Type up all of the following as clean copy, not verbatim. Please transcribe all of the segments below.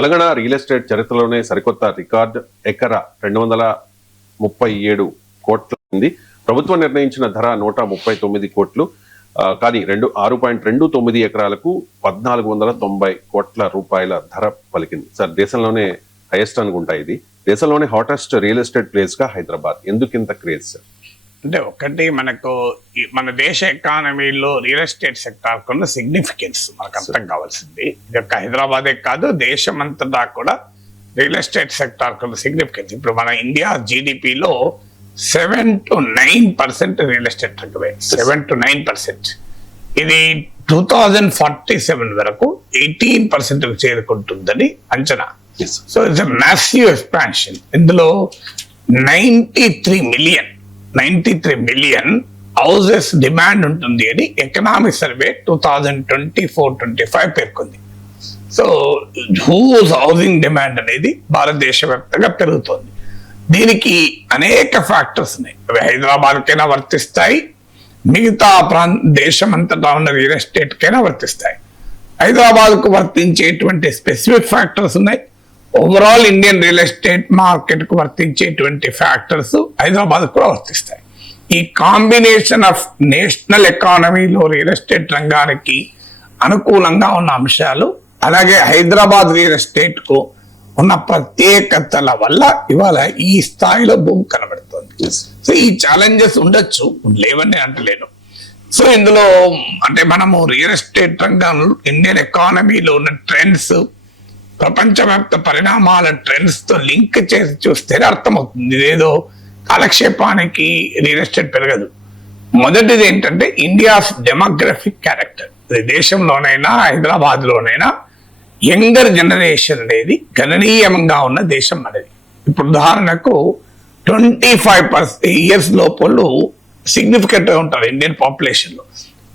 Telangana real estate చరిత్రలోనే సరికొత్త record ఎకరా 237 కోట్ల ఉంది. ప్రభుత్వం నిర్ణయించిన ధర 139 కోట్లు. కానీ 6.29 ఎకరాలకు 1490 కోట్ల రూపాయల ధర పలికింది. సార్, దేశంలోనే హైయెస్ట్ అనుకుంటా ఇది. దేశంలోనే హాటెస్ట్ రియల్ ఎస్టేట్ ప్లేస్ గా హైదరాబాద్. ఎందుకు ఇంత క్రేజ్ సార్? అంటే ఒకటి, మనకు మన దేశ ఎకానమీలో రియల్ ఎస్టేట్ సెక్టార్ కొన్న సిగ్నిఫికెన్స్ మనకు అర్థం కావాల్సింది. ఇది ఒక హైదరాబాదే కాదు, దేశం అంతటా కూడా రియల్ ఎస్టేట్ సెక్టార్ కొన్న సిగ్నిఫికెన్స్. ఇప్పుడు మన ఇండియా జీడిపిలో 7 to 9% రియల్ ఎస్టేట్ రంగమే. 7 to 9%. ఇది 2047 వరకు 18% చేరుకుంటుందని అంచనా. So it's massive expansion. ఇందులో 93 మిలియన్ హౌసెస్ డిమాండ్ ఉంటుంది అని ఎకనామిక్ సర్వే 2024-25 పేర్కొంది. సో హౌసింగ్ డిమాండ్ అనేది భారతదేశ వ్యాప్తంగా పెరుగుతోంది. దీనికి అనేక ఫ్యాక్టర్స్ ఉన్నాయి. అవి హైదరాబాద్కైనా వర్తిస్తాయి, మిగతా దేశం అంతటా ఉన్న రియల్ ఎస్టేట్కైనా వర్తిస్తాయి. హైదరాబాద్కు వర్తించేటువంటి స్పెసిఫిక్ ఫ్యాక్టర్స్ ఉన్నాయి. Overall Indian real estate market కు వర్తించేటువంటి ఫ్యాక్టర్స్ హైదరాబాద్ కూడా వర్తిస్తాయి. ఈ కాంబినేషన్ ఆఫ్ నేషనల్ ఎకానమీలో రియల్ ఎస్టేట్ రంగానికి అనుకూలంగా ఉన్న అంశాలు, అలాగే హైదరాబాద్ రియల్ ఎస్టేట్ కు ఉన్న ప్రత్యేకతల వల్ల ఇవాళ ఈ స్థాయిలో భూమి కనబడుతుంది. సో ఈ ఛాలెంజెస్ ఉండొచ్చు, లేవని అంటలేను. సో ఇందులో అంటే మనము రియల్ ఎస్టేట్ రంగంలో ఇండియన్ ఎకానమీలో ఉన్న ట్రెండ్స్, ప్రపంచవ్యాప్త పరిణామాల ట్రెండ్స్ తో లింక్ చేసి చూస్తేనే అర్థమవుతుంది. ఇదేదో కాలక్షేపానికి రియల్ ఎస్టేట్ పెరగదు. మొదటిది ఏంటంటే ఇండియాస్ డెమోగ్రఫిక్ క్యారెక్టర్. దేశంలోనైనా హైదరాబాద్ లోనైనా యంగర్ జనరేషన్ అనేది గణనీయంగా ఉన్న దేశం అనేది. ఇప్పుడు ఉదాహరణకు 25 ఇయర్స్ లోపల సిగ్నిఫికెంట్ గా ఉంటారు ఇండియన్ పాపులేషన్ లో.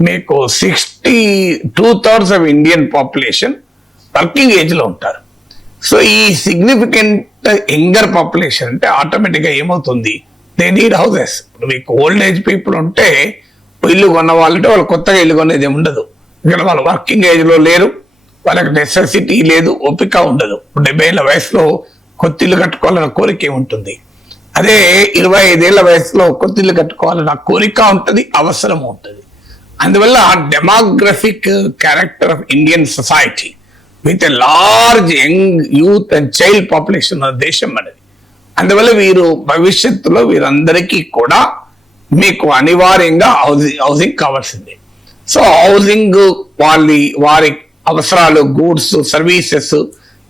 మీకు 62% of Indian population working age లో ఉంటారు. సో ఈ సిగ్నిఫికెంట్ యంగర్ పాపులేషన్ అంటే ఆటోమేటిక్ గా ఏమవుతుంది, దే నీడ్ హౌసెస్. మీకు ఓల్డ్ ఏజ్ పీపుల్ ఉంటే ఇల్లు కొన్న వాళ్ళంటే వాళ్ళు కొత్తగా ఇల్లు కొనేది ఉండదు. ఇక్కడ వాళ్ళు వర్కింగ్ ఏజ్ లో లేరు, వాళ్ళకి నెసెసిటీ లేదు, ఓపిక ఉండదు. 70 ఏళ్ల వయసులో కొత్త ఇల్లు కట్టుకోవాలన్న కోరిక ఉంటుంది. అదే 25 ఏళ్ల వయసులో కొత్త ఇల్లు కట్టుకోవాలన్న కోరిక ఉంటుంది, అవసరం ఉంటుంది. అందువల్ల demographic character of Indian society with a large young youth and child population ఉన్న దేశం అనేది. అందువల్ల వీరు భవిష్యత్తులో వీరందరికీ కూడా మీకు అనివార్యంగా హౌసింగ్ కావాల్సిందే. సో హౌసింగ్ వారి అవసరాలు, గూడ్స్, సర్వీసెస్,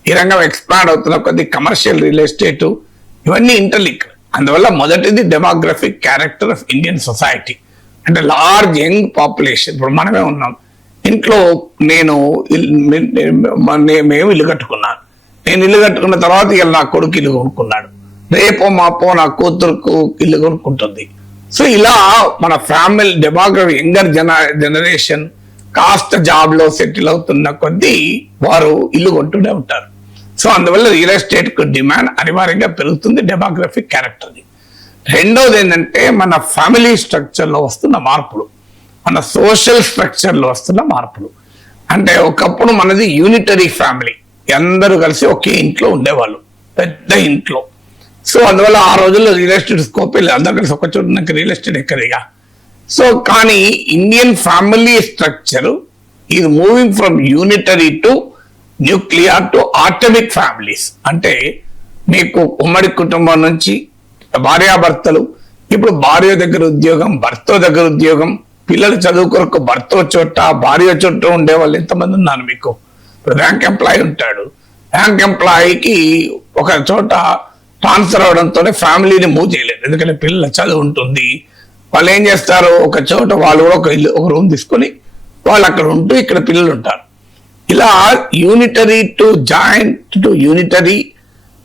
ఈ రంగం ఎక్స్పాండ్ అవుతున్న కొద్ది కమర్షియల్ రియల్ ఎస్టేట్, ఇవన్నీ ఇంటర్లింక్. అందువల్ల మొదటిది demographic character of Indian society, అంటే లార్జ్ యంగ్ పాపులేషన్. ఇప్పుడు మనమే ఉన్నాం ఇంట్లో. మేము ఇల్లు కట్టుకున్నాను. నేను ఇల్లు కట్టుకున్న తర్వాత ఇలా నా కొడుకు ఇల్లు కొనుక్కున్నాడు, రేపో మాపో నా కూతురుకు ఇల్లు కొనుక్కుంటుంది. సో ఇలా మన ఫ్యామిలీ డెమోగ్రఫీ యంగర్ జనరేషన్ కాస్త జాబ్ లో సెటిల్ అవుతున్న కొద్దీ వారు ఇల్లు కొంటూనే ఉంటారు. సో అందువల్ల రియల్ ఎస్టేట్ కు డిమాండ్ అనివార్యంగా పెరుగుతుంది, డెమోగ్రఫిక్ క్యారెక్టర్. రెండోది ఏంటంటే మన ఫ్యామిలీ స్ట్రక్చర్ లో వస్తున్న మార్పులు, మన సోషల్ స్ట్రక్చర్ లో వస్తున్న మార్పులు. అంటే ఒకప్పుడు మనది యూనిటరీ ఫ్యామిలీ, అందరూ కలిసి ఒకే ఇంట్లో ఉండేవాళ్ళు, పెద్ద ఇంట్లో. సో అందువల్ల ఆ రోజుల్లో రియల్ ఎస్టేట్ స్కోప్ అందరూ కలిసి ఒక చోట నాకు రియల్ ఎస్టేట్ ఎక్కడిగా. సో కానీ Indian family structure is moving from unitary to nuclear to atomic families. అంటే మీకు ఉమ్మడి కుటుంబం నుంచి భార్యాభర్తలు, ఇప్పుడు భార్య దగ్గర ఉద్యోగం, భర్త దగ్గర ఉద్యోగం, పిల్లలు చదువు కొరకు భర్త చోట భార్య చోట ఉండే వాళ్ళు ఎంతమంది ఉన్నారు మీకు? ఇప్పుడు బ్యాంక్ ఎంప్లాయీ ఉంటాడు, బ్యాంక్ ఎంప్లాయీకి ఒక చోట ట్రాన్స్ఫర్ అవడంతోనే ఫ్యామిలీని మూవ్ చేయలేదు, ఎందుకంటే పిల్లల చదువు ఉంటుంది. వాళ్ళు ఏం చేస్తారు, ఒక చోట వాళ్ళు కూడా ఒక రూమ్ తీసుకొని వాళ్ళు అక్కడ ఉంటూ ఇక్కడ పిల్లలు ఉంటారు. ఇలా unitary to joint to unitary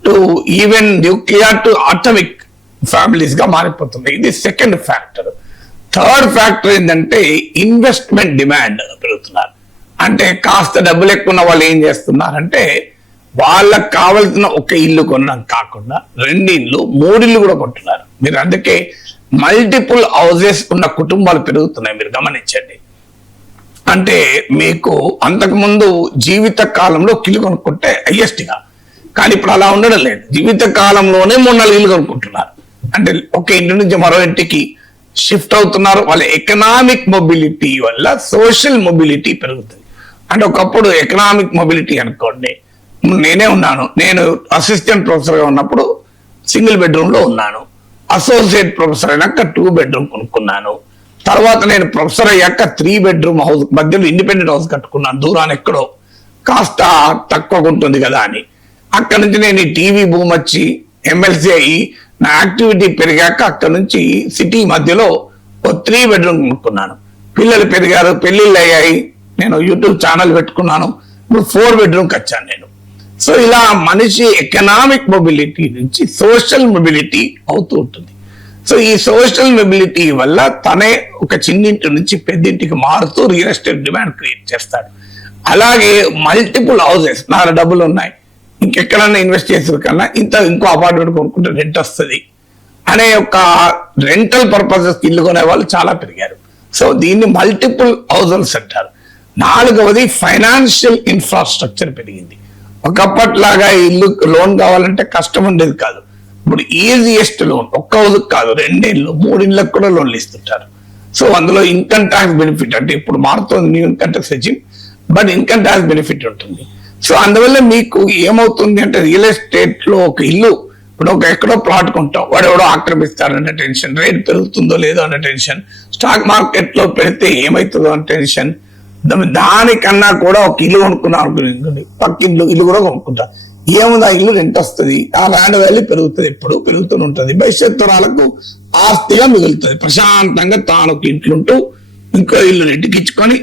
to even nuclear to atomic families గా మారిపోతుంది. ఇది సెకండ్ ఫ్యాక్టర్. థర్డ్ ఫ్యాక్టర్ ఏంటంటే ఇన్వెస్ట్మెంట్ డిమాండ్ పెరుగుతున్నారు. అంటే కాస్త డబ్బులు ఎక్కువ ఉన్న వాళ్ళు ఏం చేస్తున్నారంటే వాళ్ళకు కావాల్సిన ఒక ఇల్లు కొనడం కాకుండా 2 ఇళ్ళు 3 ఇళ్ళు కూడా కొంటున్నారు. మీరు అందుకే మల్టిపుల్ హౌసెస్ ఉన్న కుటుంబాలు పెరుగుతున్నాయి, మీరు గమనించండి. అంటే మీకు అంతకుముందు జీవిత కాలంలో ఇల్లు కొనుక్కుంటే హైయెస్ట్గా, కానీ ఇప్పుడు అలా ఉండడం లేదు. జీవిత కాలంలోనే 3-4 ఇల్లు కొనుక్కుంటున్నారు. అంటే ఒక ఇంటి నుంచి మరో ఇంటికి షిఫ్ట్ అవుతున్నారు. వాళ్ళ ఎకనామిక్ మొబిలిటీ వల్ల సోషల్ మొబిలిటీ పెరుగుతుంది. అంటే ఒకప్పుడు ఎకనామిక్ మొబిలిటీ అనుకోండి, నేనే ఉన్నాను, నేను అసిస్టెంట్ ప్రొఫెసర్గా ఉన్నప్పుడు సింగిల్ బెడ్రూమ్లో ఉన్నాను. అసోసియేట్ ప్రొఫెసర్ అయినాక 2 బెడ్రూమ్ కొనుక్కున్నాను. తర్వాత నేను ప్రొఫెసర్ అయ్యాక 3 బెడ్రూమ్ హౌస్, మధ్యలో ఇండిపెండెంట్ హౌస్ కట్టుకున్నాను, దూరాన్ని ఎక్కడో కాస్త తక్కువగా ఉంటుంది కదా అని. అక్కడ నుంచి నేను ఈ టీవీ భూమి వచ్చి ఎమ్మెల్సీ అయ్యి నా యాక్టివిటీ పెరిగాక అక్కడ నుంచి సిటీ మధ్యలో 3 బెడ్రూమ్ కొనుక్కున్నాను. పిల్లలు పెరిగారు, పెళ్లిళ్ళు అయ్యాయి, నేను యూట్యూబ్ ఛానల్ పెట్టుకున్నాను, ఇప్పుడు 4 బెడ్రూమ్కి వచ్చాను నేను. సో ఇలా మనిషి ఎకనామిక్ మొబిలిటీ నుంచి సోషల్ మొబిలిటీ అవుతూ ఉంటుంది. సో ఈ సోషల్ మొబిలిటీ వల్ల తనే ఒక చిన్నింటి నుంచి పెద్దింటికి మారుతూ రియల్ ఎస్టేట్ డిమాండ్ క్రియేట్ చేస్తాడు. అలాగే మల్టిపుల్ హౌసెస్, నా డబ్బులు ఉన్నాయి, ఇంకెక్కడన్నా ఇన్వెస్ట్ చేసే కన్నా ఇంకో అపార్ట్మెంట్ కొనుక్కుంటే రెంట్ వస్తుంది అనే ఒక రెంటల్ పర్పసెస్ ఇల్లు కొనే వాళ్ళు చాలా పెరిగారు. సో దీన్ని మల్టిపుల్ హౌసెస్ అంటారు. 4వది ఫైనాన్షియల్ ఇన్ఫ్రాస్ట్రక్చర్ పెరిగింది. ఒకప్పట్లాగా ఇల్లు లోన్ కావాలంటే కష్టం ఉండేది కాదు. ఇప్పుడు ఈజియెస్ట్ లోన్ ఒక్క హౌస్కి కాదు, 2 ఇళ్ళు 3 ఇళ్ళకి కూడా లోన్లు ఇస్తుంటారు. సో అందులో ఇన్కమ్ ట్యాక్స్ బెనిఫిట్, అంటే ఇప్పుడు మారుతుంది new income tax regime, but income tax benefit ఉంటుంది. సో అందువల్ల మీకు ఏమవుతుంది అంటే రియల్ ఎస్టేట్ లో ఒక ఇల్లు, ఇప్పుడు ఒక ఎక్కడో ప్లాట్ కొంటాం, వాడు ఎవడో ఆక్రమిస్తారనే టెన్షన్, రేట్ పెరుగుతుందో లేదో అనే టెన్షన్, స్టాక్ మార్కెట్ లో పెడితే ఏమవుతుందో అనే టెన్షన్, దానికన్నా కూడా ఒక ఇల్లు కొనుక్కున్నాం అనుకుని పక్కింట్లో ఇల్లు కూడా కొనుక్కుంటాం. ఏముంది, ఆ ఇల్లు రెంట్ వస్తుంది, ఆ ల్యాండ్ వాల్యూ పెరుగుతుంది, ఎప్పుడు పెరుగుతూనే ఉంటుంది, భవిష్యత్ తరాలకు ఆస్తిగా మిగులుతుంది. ప్రశాంతంగా తాను ఒక ఇంట్లుంటూ ఇంకో ఇల్లు రెంట్కి ఇచ్చుకొని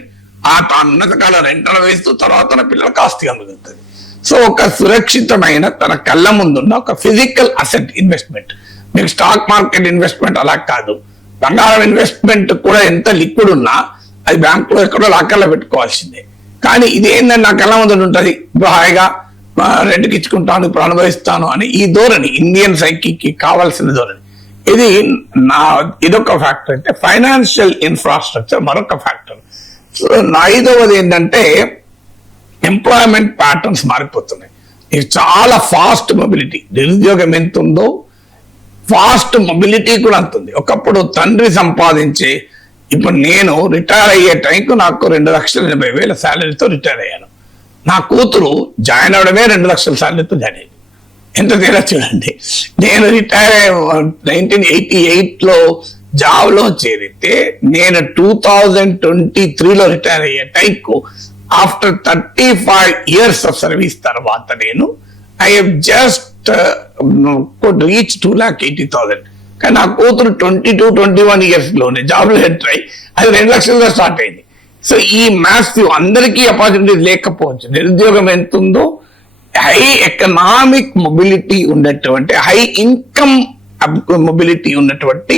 తాను ఉన్నత కాలం రెంటలు వేస్తూ తర్వాత తన పిల్లలకు ఆస్తిగా మిగులుతుంది. సో ఒక సురక్షితమైన తన కళ్ళ ముందున్న ఒక ఫిజికల్ అసెట్ ఇన్వెస్ట్మెంట్. మీకు స్టాక్ మార్కెట్ ఇన్వెస్ట్మెంట్ అలా కాదు. బంగారం ఇన్వెస్ట్మెంట్ కూడా ఎంత లిక్విడ్ ఉన్నా అది బ్యాంకులో ఎక్కడో లాకర్లో పెట్టుకోవాల్సిందే. కానీ ఇది ఏంటంటే నా కళ్ళ ముందు ఉంటుంది, ఇప్పుడు హాయిగా రెంట్కి ఇచ్చుకుంటాను, ఇప్పుడు అనుభవిస్తాను అని ఈ ధోరణి ఇండియన్ సైకికి కావాల్సిన ధోరణి. ఇదొక ఫ్యాక్టర్. అంటే ఫైనాన్షియల్ ఇన్ఫ్రాస్ట్రక్చర్ మరొక ఫ్యాక్టర్. సో 5వది ఏంటంటే ఎంప్లాయ్మెంట్ ప్యాటర్న్స్ మారిపోతున్నాయి. ఇది చాలా ఫాస్ట్ మొబిలిటీ. నిరుద్యోగం ఎంత ఉందో ఫాస్ట్ మొబిలిటీ కూడా అంత ఉంది. ఒకప్పుడు తండ్రి సంపాదించే, ఇప్పుడు నేను రిటైర్ అయ్యే టైంకు నాకు 2,80,000 శాలరీతో రిటైర్ అయ్యాను. నా కూతురు జాయిన్ అవడమే 2 లక్షల శాలరీతో జాయిన్ అయ్యింది. ఎంత తేడా చూడండి. నేను రిటైర్ 1988లో జాబ్లో చేరితే నేను 2023లో రిటైర్ అయ్యే టైంకు ఆఫ్టర్ 35 years ఆఫ్ సర్వీస్ తర్వాత నేను I have just could reach 2,80,000. కానీ నా కూతురు 22-21 years లోనే జాబ్లో ఎంటర్ అయ్యి అది 2 లక్షలుగా స్టార్ట్ అయింది. సో ఈ మ్యాసివ్ అందరికీ ఆపర్చునిటీ లేకపోవచ్చు. నిరుద్యోగం ఎంత ఉందో హై ఎకనామిక్ మొబిలిటీ ఉన్నటువంటి, హై ఇన్కమ్ మొబిలిటీ ఉన్నటువంటి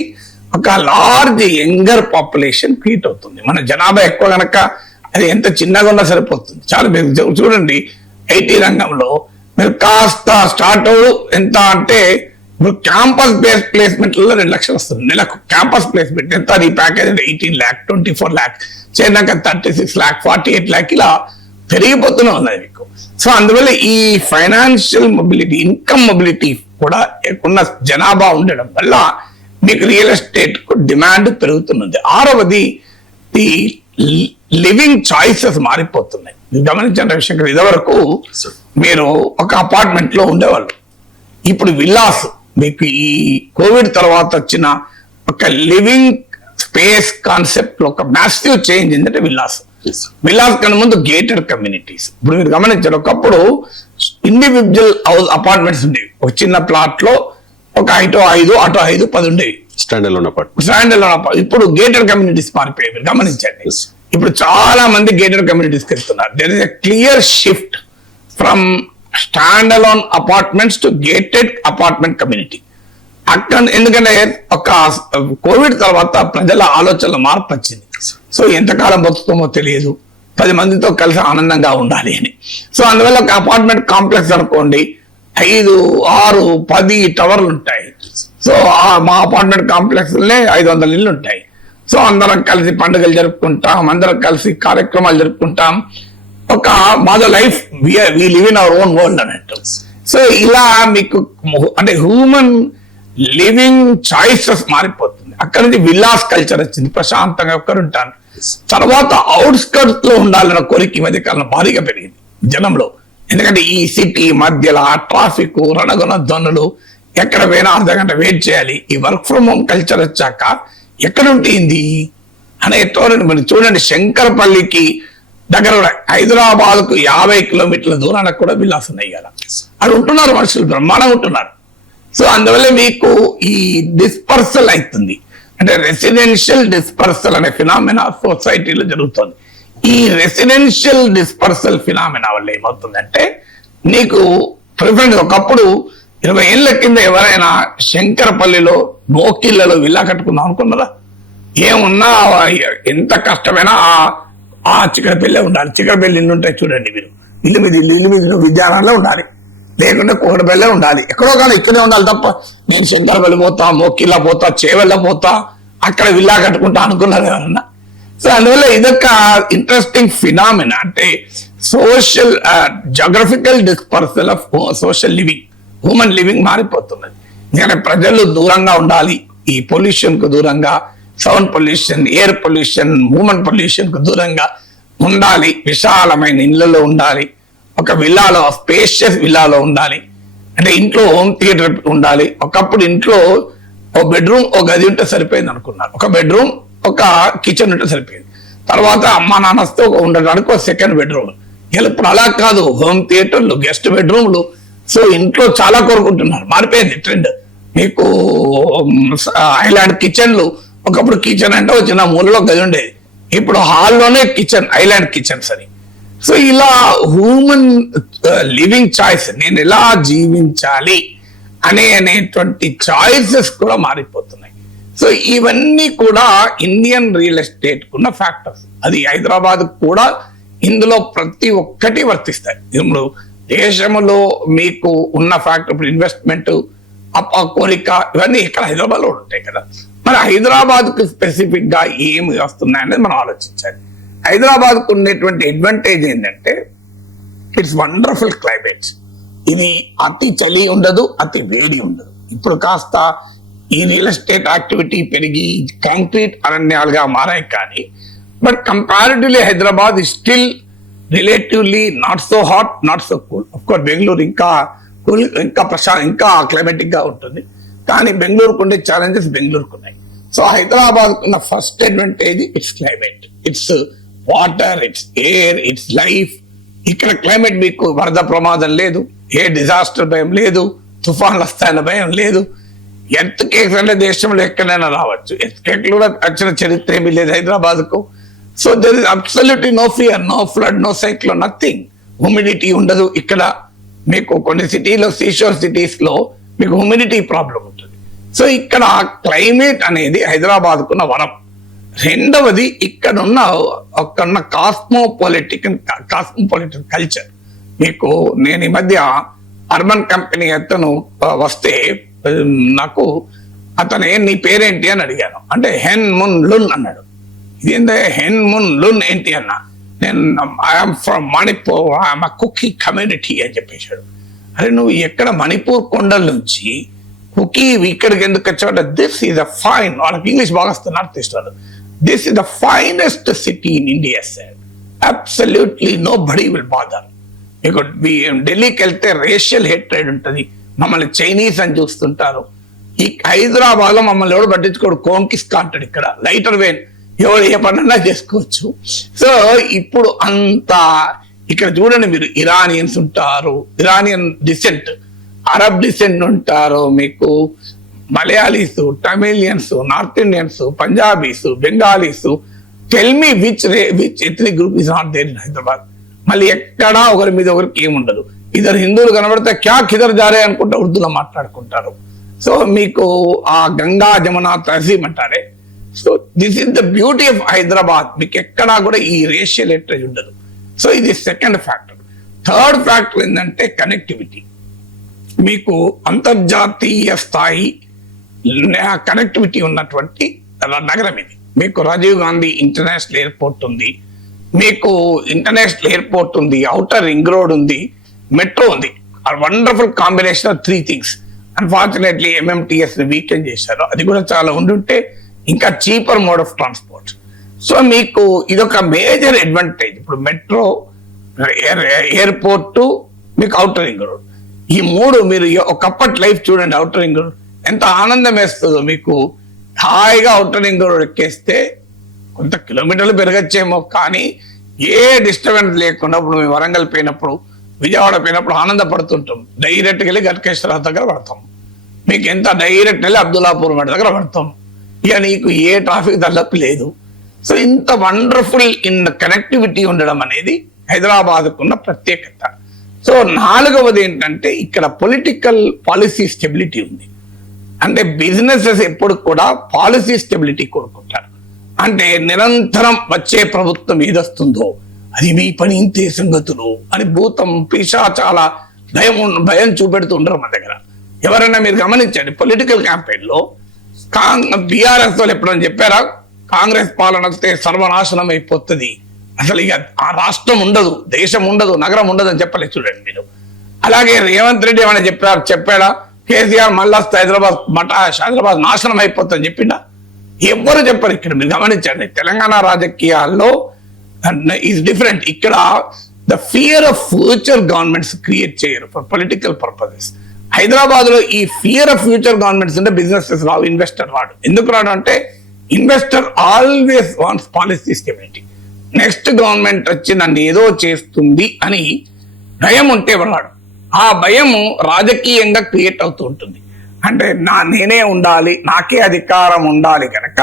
ఒక లార్జ్ యంగర్ పాపులేషన్ క్రియేట్ అవుతుంది. మన జనాభా ఎక్కువ కనుక అది ఎంత చిన్నగా ఉన్నా సరిపోతుంది. చాలా మీరు చూడండి, ఐటీ రంగంలో మీరు కాస్త స్టార్ట్ ఎంత అంటే ఇప్పుడు క్యాంపస్ బేస్డ్ ప్లేస్మెంట్లలో 2 లక్షలు వస్తుంది నెలకు. క్యాంపస్ ప్లేస్మెంట్ ఎంత, ఈ package 18 lakh, 24 lakh, చేరినాక 36 lakh, 48 lakh ఇలా పెరిగిపోతూనే ఉన్నది మీకు. సో అందువల్ల ఈ ఫైనాన్షియల్ మొబిలిటీ, ఇన్కమ్ మొబిలిటీ కూడా ఉన్న జనాభా ఉండడం వల్ల మీకు రియల్ ఎస్టేట్ కు డిమాండ్ పెరుగుతున్నది. 6వది ఈ లివింగ్ చాయిసెస్ మారిపోతున్నాయి. గమనించిన విషయం, ఇదివరకు మీరు ఒక అపార్ట్మెంట్ లో ఉండేవాళ్ళు, ఇప్పుడు విల్లాస్. మీకు ఈ కోవిడ్ తర్వాత వచ్చిన ఒక లివింగ్ స్పేస్ కాన్సెప్ట్ లో ఒక మ్యాసివ్ చేంజ్ ఏంటంటే విల్లాస్ కన్నా ముందు గేటెడ్ కమ్యూనిటీస్. ఇప్పుడు మీరు గమనించారు, ఒకప్పుడు ఇండివిజువల్ హౌస్ అపార్ట్మెంట్స్ ఉండేవి. ఒక చిన్న ప్లాట్ లో ఒక ఇటు 5 అటు 5 10 ఉండేవి స్టాండ్ అలోన్ అపార్ట్మెంట్. ఇప్పుడు గేటెడ్ కమ్యూనిటీస్ మారిపోయాయి. మీరు గమనించండి, ఇప్పుడు చాలా మంది గేటెడ్ కమ్యూనిటీస్కి వెళ్తున్నారు. There is a clear shift from stand alone apartments to gated apartment community. అక్కడ ఎందుకంటే ఒక కోవిడ్ తర్వాత ప్రజల ఆలోచనలో మార్పు వచ్చింది. సో ఎంతకాలం బతుకుతామో తెలియదు, 10 మందితో కలిసి ఆనందంగా ఉండాలి అని. సో అందువల్ల ఒక అపార్ట్మెంట్ కాంప్లెక్స్ అనుకోండి, 5, 6, 10 టవర్లు ఉంటాయి. సో మా అపార్ట్మెంట్ కాంప్లెక్స్ 500 ఇళ్ళు ఉంటాయి. సో అందరం కలిసి పండుగలు జరుపుకుంటాం, అందరం కలిసి కార్యక్రమాలు జరుపుకుంటాం. ఒక మాద life we live in our own world అన్నట్టు. సో ఇలా మీకు అంటే హ్యూమన్ లివింగ్ చాయిసెస్ మారిపోతుంది. అక్కడ నుంచి విల్లాస్ కల్చర్ వచ్చింది, ప్రశాంతంగా ఒక్కరుంటాను. తర్వాత అవుట్స్కర్ట్స్ లో ఉండాలన్న కోరిక ఈ మధ్య కాలంలో భారీగా పెరిగింది జనంలో. ఎందుకంటే ఈ సిటీ మధ్యలో ట్రాఫిక్, రణగుణ ధ్వనులు, ఎక్కడ పోయినా అర్ధ గంట వెయిట్ చేయాలి. ఈ వర్క్ ఫ్రమ్ హోమ్ కల్చర్ వచ్చాక ఎక్కడ ఉంటుంది అనే ధోరణి మీరు చూడండి. శంకరపల్లికి దగ్గర హైదరాబాద్ కు 50 కిలోమీటర్ల దూరానికి కూడా విల్లాస్ ఉన్నాయి కదా. అది ఉంటున్నారు మనుషులు, బ్రహ్మాండంగా ఉంటున్నారు. సో అందువల్ల మీకు ఈ డిస్పర్సల్ అవుతుంది, అంటే రెసిడెన్షియల్ డిస్పర్సల్ అనే ఫినామినా సొసైటీలో జరుగుతుంది. ఈ రెసిడెన్షియల్ డిస్పర్సల్ ఫినామినా వల్ల ఏమవుతుందంటే నీకు ప్రిఫరెన్స్. ఒకప్పుడు 20 ఏళ్ల కింద ఎవరైనా శంకరపల్లిలో నోకిళ్లలో విల్లా కట్టుకుందాం అనుకున్నారా? ఏమున్నా ఎంత కష్టమైనా ఆ చిక్కడపల్లి ఉండాలి. చిక్కడపల్లి ఇల్లు ఉంటాయి చూడండి మీరు, ఇల్లు మీద విద్యాలయంలో ఉండాలి, లేకుంటే కోకటపల్లి ఉండాలి. ఎక్కడో కానీ ఇక్కడే ఉండాలి తప్ప నేను శంకరపల్లి పోతా, మోకిల్లా పోతా, చేవెళ్ళ పోతా, అక్కడ విల్లా కట్టుకుంటా అనుకున్నారు ఎవరన్నా? సో అందువల్ల ఇదొక ఇంట్రెస్టింగ్ ఫినామినా. అంటే social geographical dispersal of social living, human living మారిపోతున్నది. ఎందుకంటే ప్రజలు దూరంగా ఉండాలి, ఈ పొల్యూషన్ కు దూరంగా, sound pollution, air pollution, human pollution కు దూరంగా ఉండాలి. విశాలమైన ఇళ్లలో ఉండాలి, ఒక విల్లాలో, స్పేషియస్ విల్లాలో ఉండాలి. అంటే ఇంట్లో హోమ్ థియేటర్ ఉండాలి. ఒకప్పుడు ఇంట్లో ఒక బెడ్రూమ్, ఒక గది ఉంటే సరిపోయింది అనుకున్నారు. ఒక బెడ్రూమ్, ఒక కిచెన్ ఉంటే సరిపోయింది. తర్వాత అమ్మా నాన్నతో ఉండడానికి ఒక సెకండ్ బెడ్రూమ్. ఇప్పుడు అలా కాదు, హోమ్ థియేటర్లు, గెస్ట్ బెడ్రూమ్లు. సో ఇంట్లో చాలా కోరుకుంటున్నారు, మారిపోయింది ట్రెండ్. మీకు ఐలాండ్ కిచెన్లు, ఒకప్పుడు కిచెన్ అంటే వచ్చిన మూలలో గది ఉండేది, ఇప్పుడు హాల్లోనే కిచెన్, ఐలాండ్ కిచెన్స్ అని. సో ఇలా హ్యూమన్ లివింగ్ చాయిస్, నేను ఎలా జీవించాలి అనేటువంటి చాయిసెస్ కూడా మారిపోతున్నాయి. సో ఇవన్నీ కూడా ఇండియన్ రియల్ ఎస్టేట్ కున్న ఫ్యాక్టర్స్. అది హైదరాబాద్ కూడా ఇందులో ప్రతి ఒక్కటి వర్తిస్తాయి. ఇప్పుడు దేశంలో మీకు ఉన్న ఫ్యాక్టర్, ఇప్పుడు ఇన్వెస్ట్మెంట్, కోరిక, ఇవన్నీ ఇక్కడ హైదరాబాద్ లో ఉంటాయి కదా. మరి హైదరాబాద్ కు స్పెసిఫిక్ గా ఏమి వస్తున్నాయనేది మనం ఆలోచించాలి. హైదరాబాద్ కు ఉండేటువంటి అడ్వాంటేజ్ ఏంటంటే ఇట్స్ వండర్ఫుల్ క్లైమేట్. ఇది అతి చలి ఉండదు, అతి వేడి ఉండదు. ఇప్పుడు కాస్త ఈ రియల్ ఎస్టేట్ యాక్టివిటీ పెరిగి కాంక్రీట్ అరణ్యాలుగా మారాయి, కానీ but comparatively Hyderabad is still relatively not so hot, not so cool. Of course Bengaluru ఇంకా కూల్, ఇంకా క్లైమేటిక్ గా ఉంటుంది. కానీ బెంగళూరుకు ఉండే ఛాలెంజెస్ బెంగళూరుకు ఉన్నాయి. సో హైదరాబాద్ ఉన్న first advantage it's climate, it's water, it's air, it's life. ఇక్కడ క్లైమేట్ మీకు వరద ప్రమాదం లేదు, ఏ డిజాస్టర్ భయం లేదు, తుఫాన్లు వస్తాయన్న భయం లేదు. ఎర్త్ కేక్స్ అంటే దేశంలో ఎక్కడైనా రావచ్చు, ఎర్త్ కేక్లు కూడా వచ్చిన చరిత్ర ఏమీ లేదు హైదరాబాద్ కు. So there is absolutely no fear, no flood, no cyclone, nothing. Humidity ఉండదు ఇక్కడ. మీకు కొన్ని సిటీలో, సీషోర్ సిటీస్ లో మీకు హ్యూమిడిటీ ప్రాబ్లం ఉంటుంది. సో ఇక్కడ క్లైమేట్ అనేది హైదరాబాద్ కున్న వరం. రెండవది ఇక్కడున్న కాస్మోపాలిటికల్ కల్చర్. మీకు నేను ఈ మధ్య అర్బన్ కంపెనీ అతను వస్తే నాకు అతనే నీ పేరేంటి అని అడిగాను. అంటే హెన్ మున్ లున్ అన్నాడు. ఇదేంటే హెన్ మున్ లున్ ఏంటి అన్నా. నేను I'm from Manipur, I'm Kuki community అని చెప్పేశాడు. అరే నువ్వు ఎక్కడ మణిపూర్ కొండల నుంచి కుకీ ఇక్కడికి ఎందుకు వచ్చావు? దిస్ ఈజ్ అ ఫైన్, వాళ్ళకి ఇంగ్లీష్ బాగా వస్తున్నారు తీస్తారు. This is the finest city in India sir, absolutely nobody will bother. మీకు ఢిల్లీకి వెళ్తే రేషియల్ హేట్రేడ్ ఉంటుంది, మమ్మల్ని చైనీస్ అని చూస్తుంటారు. ఈ హైదరాబాద్ లో మమ్మల్ని ఎవడు పట్టించుకోడు, కోన్కిస్కా అంటాడు. ఇక్కడ లైటర్ వెయిన్, ఎవరు ఏ పనన్నా చేసుకోవచ్చు. సో ఇప్పుడు అంత ఇక్కడ చూడండి మీరు, ఇరానియన్స్ ఉంటారు, ఇరానియన్ డిసెంట్, అరబ్ డిసెంట్ ఉంటారు, మీకు Malayalis, Tamilians, north Indians, Punjabis, Bengalis. Tell me which ethnic group is not there in Hyderabad. మళ్ళీ ఎక్కడా ఒకరి మీద ఒకరికి ఏముండదు. ఇద్దరు హిందువులు కనబడితే క్యా కిదర్ జారే అనుకుంటే ఉర్దూలో మాట్లాడుకుంటారు. సో మీకు ఆ గంగా జమున తహసీమ్ అంటారే. So this is the beauty of Hyderabad. మీకు ఎక్కడా కూడా ఈ రేషియల్ హేట్రేజ్ ఉండదు. సో ఇది సెకండ్ ఫ్యాక్టర్. థర్డ్ ఫ్యాక్టర్ ఏంటంటే కనెక్టివిటీ. మీకు అంతర్జాతీయ స్థాయి కనెక్టివిటీ ఉన్నటువంటి నగరం ఇది. మీకు రాజీవ్ గాంధీ ఇంటర్నేషనల్ ఎయిర్పోర్ట్ ఉంది, మీకు ఇంటర్నేషనల్ ఎయిర్పోర్ట్ ఉంది, ఔటర్ రింగ్ రోడ్ ఉంది, మెట్రో ఉంది. ఆ wonderful combination of 3 things. Unfortunately MMTS weekend చేశారు, అది కూడా చాలా ఉండుంటే ఇంకా cheaper mode of transport. So మీకు ఇదొక మేజర్ అడ్వాంటేజ్. ఇప్పుడు మెట్రో, ఎయిర్పోర్ట్, మీకు ఔటర్ రింగ్ రోడ్, ఈ 3 మీరు ఒకప్పటి లైఫ్ చూడండి. ఔటర్ రింగ్ రోడ్ ఎంత ఆనందం వేస్తుందో మీకు. హాయిగా ఔటర్ రింగ్ రోడ్ ఎక్కేస్తే కొంత కిలోమీటర్లు పెరగచ్చేమో, కానీ ఏ డిస్టర్బెన్స్ లేకుండా ఇప్పుడు మేము వరంగల్ పోయినప్పుడు, విజయవాడ పోయినప్పుడు ఆనందపడుతుంటాం. డైరెక్ట్గా వెళ్ళి గట్కేశ్వర దగ్గర పడతాం, మీకు ఎంత డైరెక్ట్ వెళ్ళి అబ్దుల్లాపూర్ వాటి దగ్గర పడతాం. ఇక నీకు ఏ ట్రాఫిక్ తలపు లేదు. సో ఇంత వండర్ఫుల్ ఇన్ కనెక్టివిటీ ఉండడం అనేది హైదరాబాద్కున్న ప్రత్యేకత. సో 4వది ఏంటంటే ఇక్కడ పొలిటికల్ పాలసీ స్టెబిలిటీ ఉంది. అంటే బిజినెసెస్ ఎప్పుడు కూడా పాలసీ స్టెబిలిటీ కోరుకుంటారు. అంటే నిరంతరం వచ్చే ప్రభుత్వం ఏదొస్తుందో అది మీ పని ఇంతే సంగతులు అని భూతం పిశాచాల భయం చూపెడుతుంటారు మన దగ్గర. ఎవరైనా మీరు గమనించండి, పొలిటికల్ క్యాంపెయిన్ లో బీఆర్ఎస్ వాళ్ళు ఎప్పుడైనా చెప్పారా కాంగ్రెస్ పాలన వస్తే సర్వనాశనం అయిపోతుంది, అసలు ఇక ఆ రాష్ట్రం ఉండదు, దేశం ఉండదు, నగరం ఉండదు అని చెప్పలేదు చూడండి మీరు. అలాగే రేవంత్ రెడ్డి ఏమైనా చెప్పాడా కేసీఆర్ మళ్ళా హైదరాబాద్ నాశనం అయిపోతుందని చెప్పిండా? ఎవ్వరు చెప్పరు. ఇక్కడ మీరు గమనించండి, తెలంగాణ రాజకీయాల్లో ఈజ్ డిఫరెంట్. ఇక్కడ the fear of future governments create చేయరు ఫర్ పొలిటికల్ పర్పసెస్. హైదరాబాద్ లో ఈ ఫియర్ ఆఫ్ ఫ్యూచర్ గవర్నమెంట్స్ అంటే బిజినెసెస్ రావు, ఇన్వెస్టర్ రాడు. ఎందుకు రాడు అంటే investor always wants policy stability. Next government వచ్చి నన్ను ఏదో చేస్తుంది అని భయం ఉంటే రాడు. ఆ భయము రాజకీయంగా క్రియేట్ అవుతూ ఉంటుంది. అంటే నేనే ఉండాలి, నాకే అధికారం ఉండాలి కనుక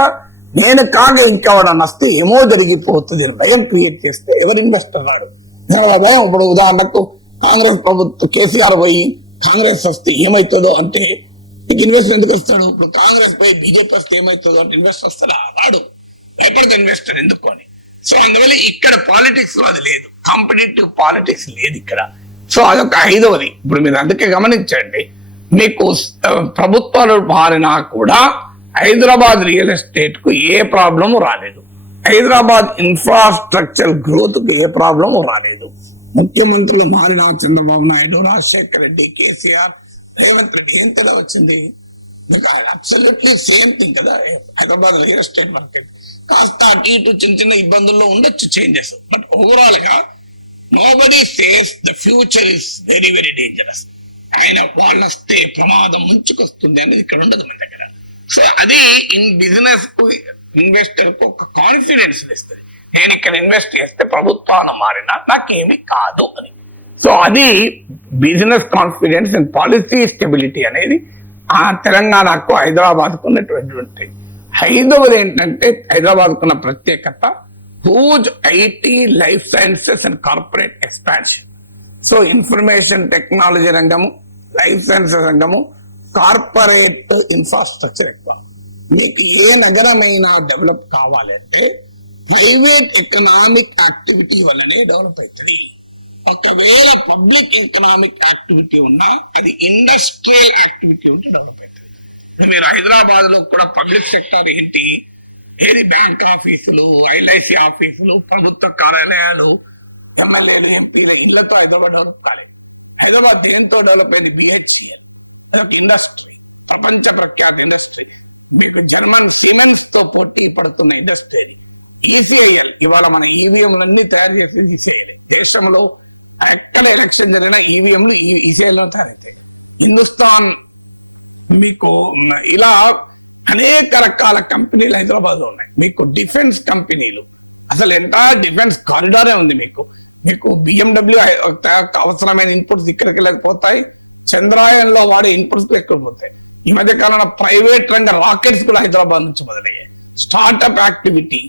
నేను కాక ఇంకెవడన్నా వస్తే ఏమో జరిగిపోతుంది అని భయం క్రియేట్ చేస్తే ఎవరు ఇన్వెస్టర్ రాడు. భయం. ఇప్పుడు ఉదాహరణకు కాంగ్రెస్ ప్రభుత్వం కేసీఆర్ పోయి కాంగ్రెస్ వస్తే ఏమవుతుందో అంటే నీకు ఇన్వెస్టర్ ఎందుకు వస్తాడు? ఇప్పుడు కాంగ్రెస్ పోయి బీజేపీ వస్తే ఏమవుతుందో అంటే ఇన్వెస్టర్ వస్తాడా? రాడు, భయపడతాడు ఇన్వెస్టర్ ఎందుకు అని. సో అందువల్ల ఇక్కడ పాలిటిక్స్ లో అది లేదు, కాంపిటేటివ్ పాలిటిక్స్ లేదు ఇక్కడ. సో అదొక 5వది. ఇప్పుడు మీరు అందుకే గమనించండి, మీకు ప్రభుత్వాలు మారినా కూడా హైదరాబాద్ రియల్ ఎస్టేట్ కు ఏ ప్రాబ్లము రాలేదు, హైదరాబాద్ ఇన్ఫ్రాస్ట్రక్చర్ గ్రోత్ కు ఏ ప్రాబ్లము రాలేదు. ముఖ్యమంత్రులు మారిన చంద్రబాబు నాయుడు, రాజశేఖర్ రెడ్డి, కేసీఆర్, రేవంత్ రెడ్డి, ఏం తేడా వచ్చింది? మీకు అబ్సల్యూట్లీ సేమ్ థింగ్ కదా. హైదరాబాద్ రియల్ ఎస్టేట్ మార్కెట్ కాస్త అటు ఇటు చిన్న ఇబ్బందుల్లో ఉండొచ్చు చేంజెస్, బట్ ఓవరాల్ గా nobody says the future is very very dangerous. ఆయన వాళ్ళు వస్తే ప్రమాదం ముంచుకొస్తుంది అనేది ఇక్కడ ఉండదు మన దగ్గర. సో అది బిజినెస్ కు ఇన్వెస్టర్ కు ఒక కాన్ఫిడెన్స్ ఇస్తుంది, నేను ఇక్కడ ఇన్వెస్ట్ చేస్తే ప్రభుత్వాలు మారినా నాకేమీ కాదు అని. సో అది business confidence and policy stability అనేది ఆ తెలంగాణకు హైదరాబాద్కు ఉన్నటువంటి. 5వది ఏంటంటే హైదరాబాద్కు ఉన్న ప్రత్యేకత huge IT, life sciences and corporate expansion. So information technology రంగము, లైఫ్ సైన్సెస్ రంగము, కార్పొరేట్ ఇన్ఫ్రాస్ట్రక్చర్ ఎక్కువ. మీకు ఏ నగరమైనా డెవలప్ కావాలంటే ప్రైవేట్ ఎకనామిక్ యాక్టివిటీ వల్లనే డెవలప్ అవుతుంది. ఒకవేళ పబ్లిక్ ఎకనామిక్ యాక్టివిటీ ఉన్నా అది ఇండస్ట్రియల్ యాక్టివిటీ ఉంటే డెవలప్ అవుతుంది. ఇప్పుడు మీరు హైదరాబాద్ లో కూడా పబ్లిక్ సెక్టార్ ఏంటి, ఏది బ్యాంక్ ఆఫీసులు, LIC ఆఫీసులు, ప్రభుత్వ కార్యాలయాలు, ఎమ్మెల్యేలు, ఎంపీల ఇళ్లతో హైదరాబాద్ డెవలప్ కాలేదు. హైదరాబాద్ దేంతో డెవలప్ అయింది? BHEL, అదొక ఇండస్ట్రీ, ప్రపంచ ప్రఖ్యాత ఇండస్ట్రీ. మీకు జర్మన్ సిమెన్స్ తో పోటీ పడుతున్న ఇండస్ట్రీ అది. ECIL ఇవాళ మన ఈవీఎంలన్నీ తయారు చేసేది ECIL. దేశంలో ఎక్కడ ఎలక్షన్ జరిగినా ఈవీఎంలు ECIL తయారవుతాయి. హిందుస్థాన్, మీకు ఇలా అనేక రకాల కంపెనీలు హైదరాబాద్ లో ఉన్నాయి. మీకు డిఫెన్స్ కంపెనీలు, అసలు ఎంటైర్ డిఫెన్స్ కారిడారే ఉంది. మీకు BMW అవసరమైన ఇన్పుట్స్ ఇక్కడికి వెళ్ళకపోతాయి, చంద్రాయన్లో వాడే ఇన్పుట్స్ ఎక్కడ పోతాయి. ఈ మధ్య కాలంలో ప్రైవేట్ రంగ రాకెట్స్ కూడా హైదరాబాద్ నుంచి మొదలయ్యాయి. Startup activity,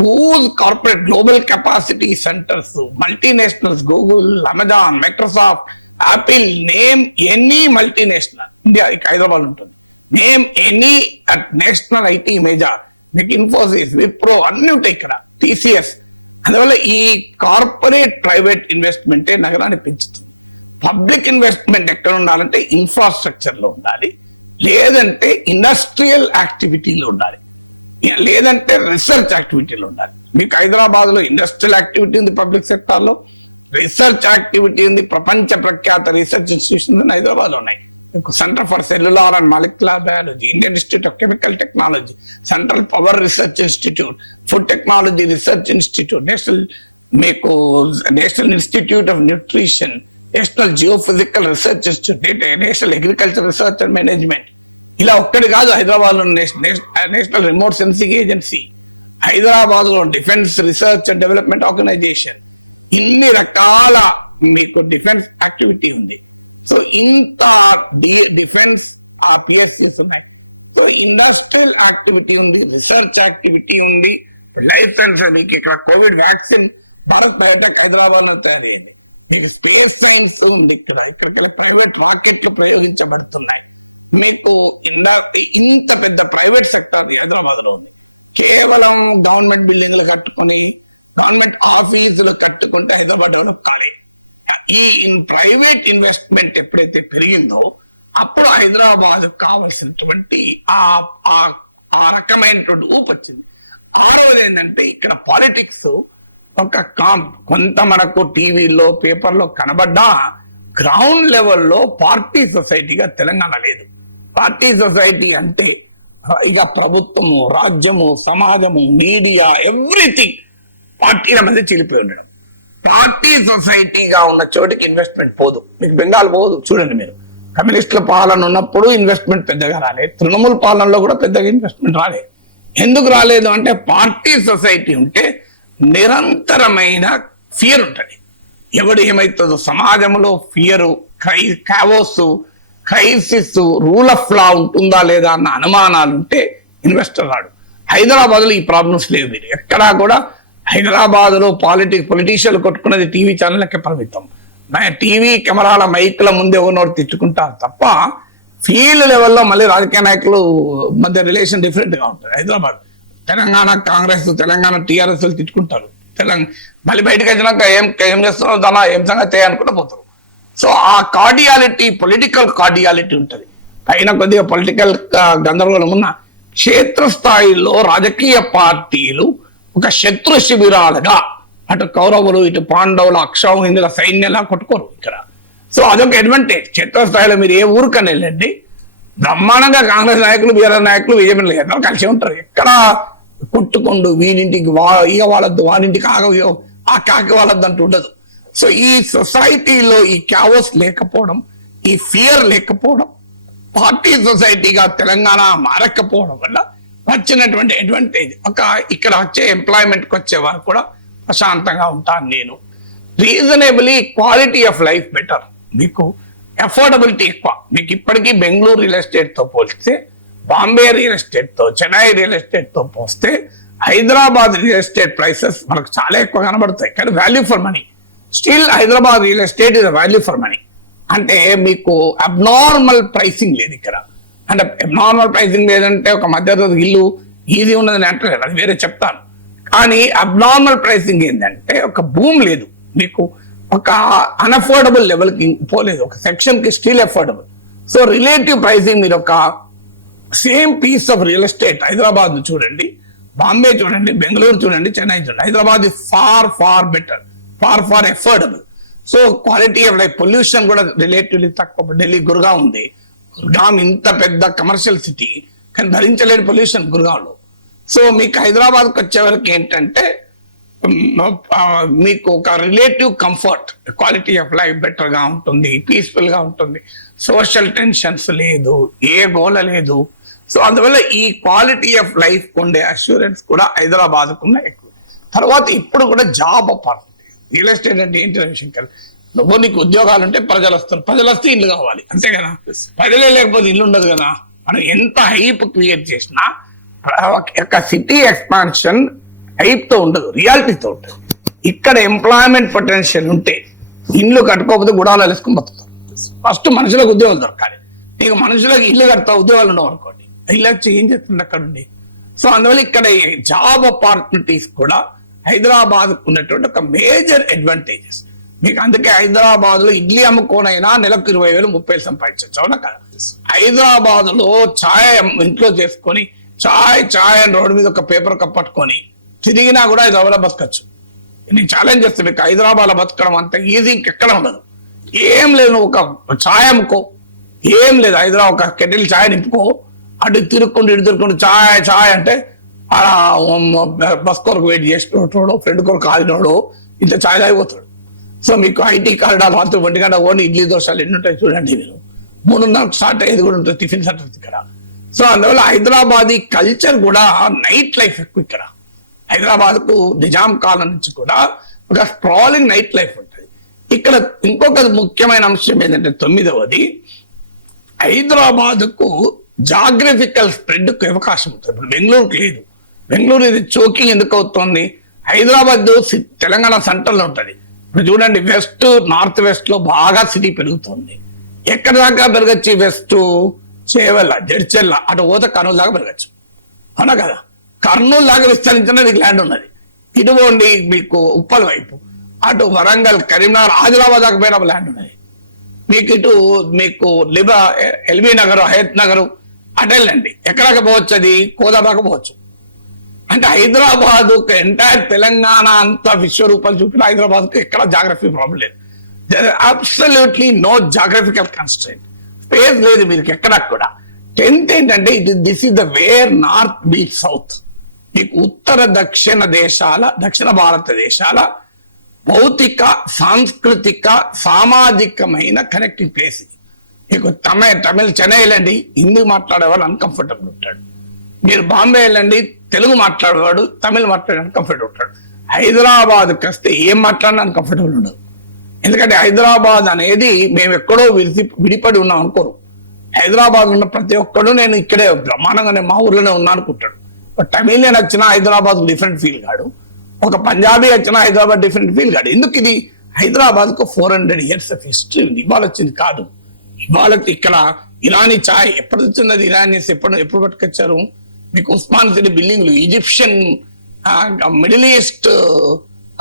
huge corporate global capacity centres, multinationals, Google, Amazon, Microsoft, Apple, name any multinational India Hyderabad ఉంటుంది. Name any national IT major, మీకు ఇన్ఫోసిస్, విప్రో అన్ని ఉంటాయి ఇక్కడ, TCS. అందువల్ల ఈ కార్పొరేట్ ప్రైవేట్ ఇన్వెస్ట్మెంటే నగరాన్ని పెంచుతుంది. పబ్లిక్ ఇన్వెస్ట్మెంట్ ఎక్కడ ఉండాలంటే ఇన్ఫ్రాస్ట్రక్చర్ లో ఉండాలి, లేదంటే ఇండస్ట్రియల్ యాక్టివిటీలో ఉండాలి. లేదంటే రీసెర్చ్ యాక్టివిటీలు ఉండాలి. మీకు హైదరాబాద్ లో ఇండస్ట్రియల్ యాక్టివిటీ ఉంది, పబ్లిక్ సెక్టార్ లో రీసెర్చ్ యాక్టివిటీ ఉంది. ప్రపంచ ప్రఖ్యాత రీసెర్చ్ ఇన్స్టిట్యూషన్స్ హైదరాబాద్ లో ఉన్నాయి. Centre for cellular and molecular biology, Indian institute of chemical technology, central power research institute, food technology research institute, national institute of nutrition, national geophysical research institute, national agriculture research and management. ఇలా ఒక్కటి కాదు, హైదరాబాద్ లో national remote sensing agency, Hyderabad లో defence research and development organisation, ఇన్ని రకాల మీకు defence activity ఉంది. So ఇంత డిఫెన్స్ ఆ పిఎస్సిస్ ఉన్నాయి. సో ఇండస్ట్రియల్ యాక్టివిటీ ఉంది, రీసెర్చ్ యాక్టివిటీ ఉంది, లైఫ్ సైన్స్. మీకు ఇక్కడ Covid vaccine Bharat Biotech Hyderabad లో తయారైంది. మీకు స్పేస్ సైన్స్ ఉంది, ఇక్కడికి ప్రైవేట్ రాకెట్లు ప్రయోగించబడుతున్నాయి. మీకు ఇంత పెద్ద ప్రైవేట్ సెక్టర్ హైదరాబాద్ లో ఉంది. కేవలం గవర్నమెంట్ బిల్డింగ్లు కట్టుకొని, గవర్నమెంట్ ఆఫీసులు కట్టుకుంటే హైదరాబాద్ డెవలప్ కాలే. ఈ ప్రైవేట్ ఇన్వెస్ట్మెంట్ ఎప్పుడైతే పెరిగిందో అప్పుడు హైదరాబాద్ కావాల్సినటువంటి ఆ రకమైనటువంటి ఊపు వచ్చింది. ఆరవది ఏంటంటే ఇక్కడ పాలిటిక్స్ కొంత మనకు టీవీలో పేపర్లో కనబడ్డా గ్రౌండ్ లెవెల్లో పార్టీ సొసైటీగా తెలంగాణ లేదు. పార్టీ సొసైటీ అంటే ఇక ప్రభుత్వము, రాజ్యము, సమాజము, మీడియా, ఎవ్రీథింగ్ పార్టీల మధ్య చిలిపోయి ఉండడం. పార్టీ సొసైటీగా ఉన్న చోటికి ఇన్వెస్ట్మెంట్ పోదు. మీకు బెంగాల్ పోదు, చూడండి మీరు. కమ్యూనిస్టుల పాలన ఉన్నప్పుడు ఇన్వెస్ట్మెంట్ పెద్దగా రాలేదు, తృణమూల్ పాలనలో కూడా పెద్దగా ఇన్వెస్ట్మెంట్ రాలేదు. ఎందుకు రాలేదు అంటే పార్టీ సొసైటీ ఉంటే నిరంతరమైన ఫియర్ ఉంటుంది. ఎవడు ఏమవుతుందో సమాజంలో fear, crisis, rule of law ఉంటుందా లేదా అన్న అనుమానాలు ఉంటే ఇన్వెస్టర్ రాడు. హైదరాబాద్ లో ఈ ప్రాబ్లమ్స్ లేవు. మీరు ఎక్కడా కూడా హైదరాబాద్ లో పొలిటీషియన్లు కొట్టుకున్నది టీవీ ఛానళ్ళకే పరిమితం. టీవీ కెమెరాల మైకుల ముందే ఎవరినోడు తిట్టుకుంటారు తప్ప ఫీల్డ్ లెవెల్లో మళ్ళీ రాజకీయ నాయకులు మధ్య రిలేషన్ డిఫరెంట్ గా ఉంటుంది. హైదరాబాద్ తెలంగాణ కాంగ్రెస్, తెలంగాణ టీఆర్ఎస్ తిట్టుకుంటారు. మళ్ళీ బయటకు వచ్చినాక ఏం చేస్తున్నారో దాని ఏం సంగతి అనుకుంటూ పోతారు. సో ఆ కార్డియాలిటీ, పొలిటికల్ కార్డియాలిటీ ఉంటుంది. పైన కొద్దిగా పొలిటికల్ గందరగోళం ఉన్న క్షేత్రస్థాయిలో రాజకీయ పార్టీలు ఒక శత్రు శిబిరాలుగా అటు కౌరవులు, ఇటు పాండవులు, అక్షౌహిందుల సైన్యంలా కొట్టుకోరు ఇక్కడ. సో అదొక అడ్వాంటేజ్. క్షేత్రస్థాయిలో మీరు ఏ ఊరికని వెళ్ళండి, బ్రహ్మాండంగా కాంగ్రెస్ నాయకులు, బీఆర్ఎస్ నాయకులు, బీజేపీ నాయకులు కలిసి ఉంటారు. ఎక్కడ కొట్టుకుంటూ వీడింటికి ఈగ వాళ్ళద్దు, వాడింటికి ఆ కాకి వాళ్ళద్దు అంటూ ఉండదు. సో ఈ సొసైటీలో ఈ క్యావోస్ లేకపోవడం, ఈ ఫియర్ లేకపోవడం, పార్టీ సొసైటీగా తెలంగాణ మారకపోవడం వల్ల వచ్చినటువంటి అడ్వాంటేజ్. ఇక్కడ వచ్చే ఎంప్లాయ్మెంట్కి వచ్చే వారు కూడా ప్రశాంతంగా ఉంటాను నేను. Reasonably quality of life better. మీకు అఫోర్డబిలిటీ ఎక్కువ. మీకు ఇప్పటికీ బెంగళూరు రియల్ ఎస్టేట్ తో పోలిస్తే, బాంబే రియల్ ఎస్టేట్ తో, చెన్నై రియల్ ఎస్టేట్ తో పోస్తే హైదరాబాద్ రియల్ ఎస్టేట్ ప్రైసెస్ మనకు చాలా ఎక్కువ కనబడతాయి. కానీ value for money still Hyderabad real estate is value for money. అంటే మీకు అబ్నార్మల్ ప్రైసింగ్ లేదు ఇక్కడ. అంటే అబ్నార్మల్ ప్రైసింగ్ లేదంటే ఒక మధ్యతరగతి ఇల్లు ఈజీ ఉన్నదని అంటలేదు, అది వేరే చెప్తాను. కానీ అబ్నార్మల్ ప్రైసింగ్ ఏంటంటే ఒక భూమి లేదు, మీకు ఒక అన్అఫోర్డబుల్ లెవెల్కి పోలేదు, ఒక సెక్షన్కి still affordable. So relative pricing మీరు ఒక same piece of real estate Hyderabad చూడండి, బాంబే చూడండి, బెంగళూరు చూడండి, చెన్నై చూడండి, Hyderabad is far better, far affordable. So quality of life, pollution కూడా రిలేటివ్లీ తక్కువ. ఢిల్లీ, గుర్గాం ఉంది. గుర్గాం ఇంత పెద్ద కమర్షియల్ సిటీ, కానీ భరించలేని పొల్యూషన్ గుర్గాంలో. సో మీకు హైదరాబాద్కి వచ్చే వరకు ఏంటంటే మీకు ఒక relative comfort, quality of life better గా ఉంటుంది, పీస్ఫుల్ గా ఉంటుంది, సోషల్ టెన్షన్స్ లేదు, ఏ గోల లేదు. సో అందువల్ల ఈ క్వాలిటీ ఆఫ్ లైఫ్ ఉండే అష్యూరెన్స్ కూడా హైదరాబాద్ కున్న ఎక్కువ. తర్వాత ఇప్పుడు కూడా జాబ్ ఆపర్చునిటీ. రియల్ ఎస్టేట్ అంటే ఏంటి రవిశంకర్, నీకు ఉద్యోగాలు ఉంటే ప్రజలు వస్తారు, ప్రజలు వస్తే ఇల్లు కావాలి, అంతే కదా. ప్రజలే లేకపోతే ఇల్లు ఉండదు కదా. మనం ఎంత హైప్ క్రియేట్ చేసినా ఒక సిటీ ఎక్స్పాన్షన్ హైప్ తో ఉండదు, రియాలిటీతో ఉంటుంది. ఇక్కడ ఎంప్లాయ్మెంట్ పొటెన్షియల్ ఉంటే ఇల్లు కట్టుకోకపోతే గుడాలు వేసుకుని బతుకుతారు. ఫస్ట్ మనుషులకు ఉద్యోగాలు దొరకాలి. నీకు మనుషులకు ఇల్లు కడతా, ఉద్యోగాలు ఉండవు అనుకోండి, ఇల్లు వచ్చి ఏం చేస్తుంది అక్కడ ఉండి. సో అందువల్ల ఇక్కడ జాబ్ ఆపర్చునిటీస్ కూడా హైదరాబాద్ ఉన్నటువంటి ఒక మేజర్ అడ్వాంటేజెస్. మీకు అందుకే హైదరాబాద్ లో ఇడ్లీ అమ్ముకోనైనా నెలకు 20,000 30,000 సంపాదించవచ్చు, అవునా కదా. హైదరాబాద్ లో ఛాయ్ ఇంట్లో చేసుకొని చాయ్ చాయ్ అని రోడ్డు మీద ఒక పేపర్ కప్ పట్టుకొని తిరిగినా కూడా హైదరాబాద్లో బతకచ్చు. నేను ఛాలెంజ్ చేస్తాను, మీకు హైదరాబాద్లో బతకడం అంత ఈజీ ఇంకెక్కడ ఉండదు. ఏం లేదు, నువ్వు ఒక ఛాయ్ అమ్ముకో, ఏం లేదు, హైదరాబాద్ ఒక కెటిల్ ఛాయ్ నింపుకో, అటు తిరుక్కుంటూ ఛాయ్ ఛాయ్ అంటే బస్ కొరకు వెయిట్ చేసినోడు, ఫ్రెండ్ కొరకు కాలినోడు ఇంత ఛాయ్ తాగిపోతాడు. సో మీకు ఐటీ కారిడార్ రాత్రి 1 గంట ఓన్లీ ఇడ్లీ దోశలు ఎన్ని ఉంటాయి చూడండి. మీరు 3:30 స్టార్ట్ అయ్యేది కూడా ఉంటుంది టిఫిన్ సెంటర్ ఇక్కడ. సో అందువల్ల హైదరాబాదీ కల్చర్ కూడా నైట్ లైఫ్ ఎక్కువ ఇక్కడ. హైదరాబాద్ కు నిజాం కాలం నుంచి కూడా ఒక స్ట్రాలింగ్ నైట్ లైఫ్ ఉంటుంది ఇక్కడ. ఇంకొక ముఖ్యమైన అంశం ఏంటంటే 9వది, హైదరాబాద్ కు జాగ్రఫికల్ స్ప్రెడ్ కు అవకాశం ఉంటుంది. ఇప్పుడు బెంగళూరుకి లేదు. బెంగళూరు ఇది చోకింగ్ ఎందుకు అవుతుంది? హైదరాబాద్ తెలంగాణ సెంట్రల్ లో ఉంటుంది. ఇప్పుడు చూడండి, వెస్ట్ నార్త్ వెస్ట్ లో బాగా సిటీ పెరుగుతుంది. ఎక్కడ దాకా పెరగచ్చు? వెస్ట్ చేవెళ్ళ, జడ్చెల్ల, అటు పోతే కర్నూలు దాకా పెరగచ్చు, అవునా కదా? కర్నూలు దాకా విస్తరించిన ల్యాండ్ ఉన్నది. ఇటు పోండి మీకు ఉప్పల్ వైపు, అటు వరంగల్, కరీంనగర్, ఆదిలాబాద్ దాకా పోయిన ల్యాండ్ ఉన్నది. మీకు ఇటు మీకు ఎల్బీ నగర్, హయత్ నగర్ అటు వెళ్ళండి, ఎక్కడాక పోవచ్చు, అది కోదా దాకా పోవచ్చు. అంటే హైదరాబాద్ ఎంటైర్ తెలంగాణ అంతా విశ్వరూపాలు చూపిన హైదరాబాద్కు ఎక్కడ జాగ్రఫీ ప్రాబ్లం లేదు. Absolutely no geographical constraint, space లేదు మీరు ఎక్కడ కూడా. 10th ఏంటంటే this is the where north meet south. మీకు ఉత్తర దక్షిణ భారతదేశాల భౌతిక, సాంస్కృతిక, సామాజికమైన కనెక్టింగ్ ప్లేస్ ఇది. మీకు తమిళ చెన్నై వెళ్ళండి, హిందీ మాట్లాడేవాడు అన్కంఫర్టబుల్ ఉంటాడు. మీరు బాంబే వెళ్ళండి, తెలుగు మాట్లాడేవాడు తమిళ్ మాట్లాడే అన్కంఫర్టబుల్ ఉంటాడు. హైదరాబాద్కి వస్తే ఏం మాట్లాడినా అన్కంఫర్టబుల్ ఉండదు. ఎందుకంటే హైదరాబాద్ అనేది మేము ఎక్కడో విడిపడి ఉన్నాం అనుకోరు. హైదరాబాద్ ఉన్న ప్రతి ఒక్కడు నేను ఇక్కడే బ్రహ్మాండంగా నేను మా ఊర్లోనే ఉన్నా అనుకుంటాడు. బట్ తమిళియన్ వచ్చినా హైదరాబాద్ డిఫరెంట్ ఫీల్ కాడు, ఒక పంజాబీ వచ్చినా హైదరాబాద్ డిఫరెంట్ ఫీల్ కాడు. ఎందుకు? ఇది హైదరాబాద్ కు 400 years ఆఫ్ హిస్టరీ ఉంది. ఇవాళ వచ్చింది కాదు. ఇవాళ ఇక్కడ ఇరానీ ఛాయ్ ఎప్పుడు వచ్చింది? అది ఇరానీస్ ఎప్పుడు పట్టుకొచ్చారు? మీకు ఉస్మాన్ సిటీ బిల్డింగ్లు, ఈజిప్షియన్, మిడిల్ ఈస్ట్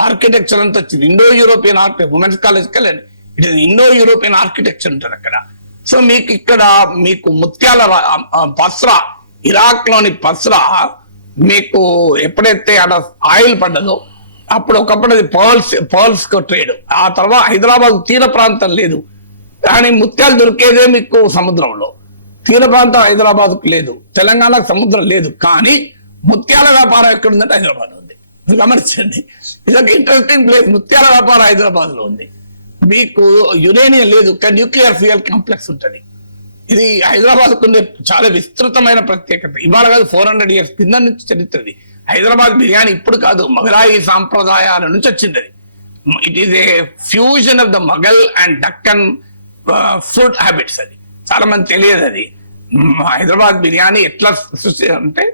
ఆర్కిటెక్చర్ అంతా వచ్చింది. ఇండో యూరోపియన్ ఉమెన్స్ కాలేజ్కి వెళ్ళండి, it is Indo European architecture ఉంటుంది అక్కడ. సో మీకు ఇక్కడ మీకు ముత్యాల బస్రా, ఇరాక్ లోని బస్రా, మీకు ఎప్పుడైతే అక్కడ ఆయిల్ పడ్డదో అప్పుడు ఒకప్పుడు అది పర్ల్స్ ట్రేడ్. ఆ తర్వాత హైదరాబాద్ తీర ప్రాంతం లేదు, కానీ ముత్యాలు దొరికేదే మీకు సముద్రంలో. తీర ప్రాంతం హైదరాబాద్కు లేదు, తెలంగాణకు సముద్రం లేదు, కానీ ముత్యాల వ్యాపారం ఎక్కడుందంటే హైదరాబాద్ ఉంది. గమనించండి, ఇది ఒక ఇంట్రెస్టింగ్ ప్లేస్. ముత్యాల వ్యాపారం హైదరాబాద్ లో ఉంది. మీకు యురేనియం లేదు, కానీ న్యూక్లియర్ ఫ్యూయల్ కాంప్లెక్స్ ఉంటుంది. ఇది హైదరాబాద్ కుండే చాలా విస్తృతమైన ప్రత్యేకత. ఇవాళ కాదు, 400 years కింద నుంచి చరిత్రది. హైదరాబాద్ బిర్యానీ ఇప్పుడు కాదు, మొఘలాయి సాంప్రదాయాల నుంచి వచ్చింది అది. It is a fusion of the Mughal and Deccan food habits. అది చాలా మంది తెలియదు. అది హైదరాబాద్ బిర్యానీ ఎట్లా సృష్టి అంటే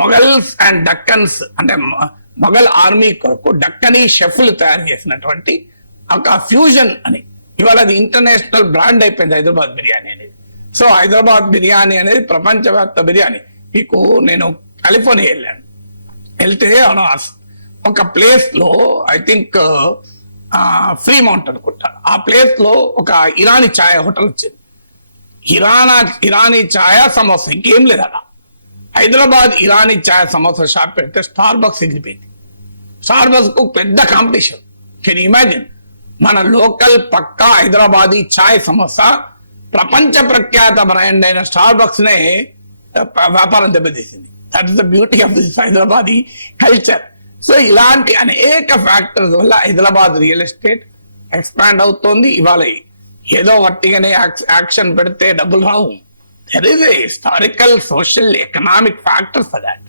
మొఘల్స్ అండ్ డక్కన్స్ అంటే మొఘల్ ఆర్మీ కొరకు డక్కనీ షెఫ్లు తయారు చేసినటువంటి ఒక ఫ్యూజన్ అని. ఇవాళ అది ఇంటర్నేషనల్ బ్రాండ్ అయిపోయింది హైదరాబాద్ బిర్యానీ అనేది. సో హైదరాబాద్ బిర్యానీ అనేది ప్రపంచవ్యాప్త బిర్యానీ. మీకు నేను కాలిఫోర్నియా వెళ్ళాను, వెళ్తే ఒక ప్లేస్ లో ఐ థింక్ ఫ్రీమౌంట్ అనుకుంటాను, ఆ ప్లేస్ లో ఒక ఇరానీ ఛాయ్ హోటల్ వచ్చింది. ఇరానీ ఛాయ్ సమోసా, ఇంకేం లేదు అలా. హైదరాబాద్ ఇరానీ ఛాయ్ సమోసా షాప్ పెడితే స్టార్ బక్స్ ఎగిరిపోయింది. స్టార్ బక్స్ కు పెద్ద కాంపిటీషన్. Can imagine? మన లోకల్ పక్కా హైదరాబాదీ ఛాయ్ సమోసా ప్రపంచ ప్రఖ్యాత బ్రాండ్ అయిన స్టార్ బక్స్ నే వ్యాపారం దెబ్బతీసింది. That is the beauty of this Hyderabadi culture. So ఇలాంటి అనేక ఫ్యాక్టర్స్ వల్ల హైదరాబాద్ రియల్ ఎస్టేట్ ఎక్స్పాండ్ అవుతోంది. ఇవాళ ఏదో వట్టిగానే యాక్షన్ పెడితే డబ్బులు రావు. There is a historical, social, economic factors for that.